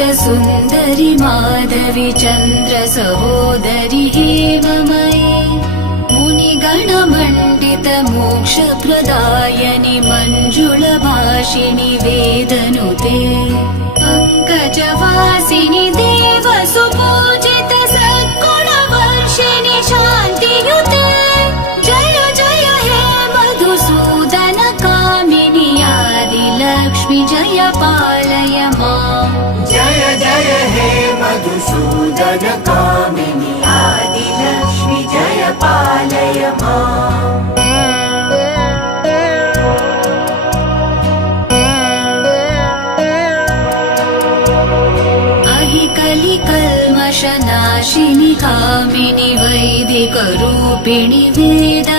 सुन्दरि माधवी चन्द्र सहोदरि हेममयी मुनिगणमण्डित मोक्षप्रदायनि मञ्जुलभाषिणि वेदनुते पङ्कजवासिनि देवसुपूजित सद्गुणवर्षिणि शान्तियुते जय जय हे मधुसूदन कामिनि आदिलक्ष्मि जय पालय माम् जय जय हे मधुसूदन कामिनि आदिलक्ष्मि जय पालय माम् कलिकल्मषनाशिनि कामिनि वैदिकरूपिणि वेद